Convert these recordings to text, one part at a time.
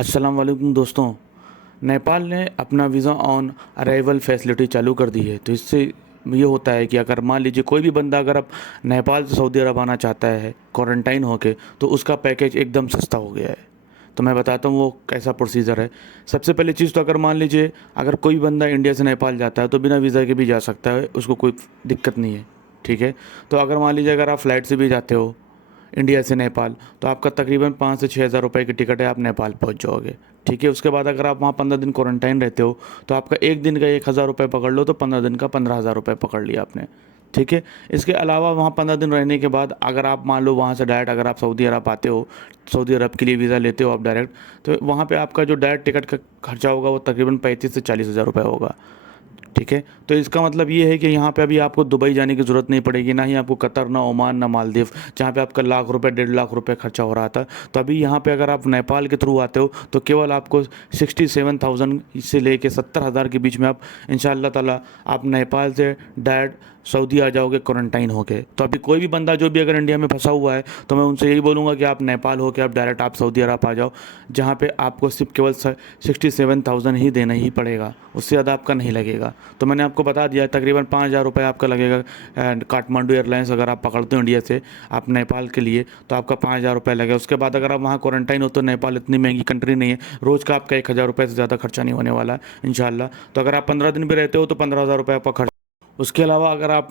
अस्सलाम वालेकुम दोस्तों। नेपाल ने अपना वीज़ा ऑन अराइवल फैसिलिटी चालू कर दी है। तो इससे ये होता है कि अगर मान लीजिए कोई भी बंदा अगर अब नेपाल से सऊदी अरब आना चाहता है क्वारंटाइन होके, तो उसका पैकेज एकदम सस्ता हो गया है। तो मैं बताता हूँ वो कैसा प्रोसीजर है। सबसे पहली चीज़ तो अगर मान लीजिए अगर कोई बंदा इंडिया से नेपाल जाता है तो बिना वीज़ा के भी जा सकता है, उसको कोई दिक्कत नहीं है। ठीक है। तो अगर मान लीजिए अगर आप फ़्लाइट से भी जाते हो इंडिया से नेपाल, तो आपका तकरीबन 5 से 6 हज़ार रुपये की टिकट है, आप नेपाल पहुंच जाओगे। ठीक है। उसके बाद अगर आप वहाँ 15 दिन क्वारंटाइन रहते हो तो आपका एक दिन का 1 हज़ार रुपये पकड़ लो, तो 15 दिन का 15 हज़ार रुपये पकड़ लिया आपने। ठीक है। इसके अलावा वहाँ 15 दिन रहने के बाद अगर आप मान लो वहाँ से डायरेक्ट अगर आप सऊदी अरब आते हो, सऊदी अरब के लिए वीज़ा लेते हो आप डायरेक्ट, तो वहाँ पे आपका जो डायरेक्ट टिकट का खर्चा होगा वो तकरीबन 35 से 40 हज़ार रुपये होगा। ठीक है। तो इसका मतलब ये है कि यहाँ पे अभी आपको दुबई जाने की ज़रूरत नहीं पड़ेगी, ना ही आपको कतर, ना ओमान, ना मालदीव, जहाँ पे आपका लाख रुपए 1.5 लाख रुपए खर्चा हो रहा था। तो अभी यहाँ पे अगर आप नेपाल के थ्रू आते हो तो केवल आपको 67,000 से लेके 70,000 के बीच में आप इंशाअल्लाह ताला आप नेपाल से डायरेक्ट सऊदी आ जाओगे क्वारंटाइन होके। तो अभी कोई भी बंदा जो भी अगर इंडिया में फंसा हुआ है तो मैं उनसे यही बोलूँगा कि आप नेपाल होके आप डायरेक्ट आप सऊदी अरब आ जाओ, जहाँ पे आपको सिर्फ केवल 67,000 ही देना ही पड़ेगा, उससे ज़्यादा आपका नहीं लगेगा। तो मैंने आपको बता दिया है तकरीबन 5,000 रुपये आपका लगेगा। काठमांडू एयरलाइंस अगर आप पकड़ते हो इंडिया से आप नेपाल के लिए, तो आपका 5,000 रुपये लगेगा। उसके बाद अगर आप वहाँ क्वारंटाइन हो, तो नेपाल इतनी महंगी कंट्री नहीं है, रोज़ का आपका 1,000 रुपये से ज़्यादा खर्चा नहीं होने वाला है इंशाल्लाह। तो अगर आप 15 दिन भी रहते हो तो 15,000 रुपये आपका खर्च। उसके अलावा अगर आप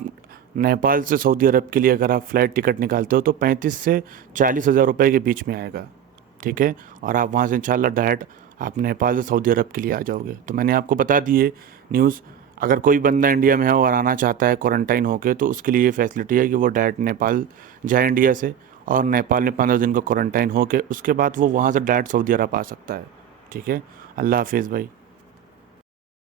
नेपाल से सऊदी अरब के लिए अगर आप फ़्लाइट टिकट निकालते हो तो 35 से 40 हज़ार रुपये के बीच में आएगा। ठीक है। और आप वहाँ से इंशाल्लाह डायरेक्ट आप नेपाल से सऊदी अरब के लिए आ जाओगे। तो मैंने आपको बता दिए न्यूज़। अगर कोई बंदा इंडिया में है और आना चाहता है क्वारंटाइन होके, तो उसके लिए ये फैसिलिटी है कि वो डायरेक्ट नेपाल जाए इंडिया से, और नेपाल में 15 दिन का क्वारंटाइन होके उसके बाद वो वहाँ से डायरेक्ट सऊदी अरब आ सकता है। ठीक है। अल्लाह हाफिज़ भाई।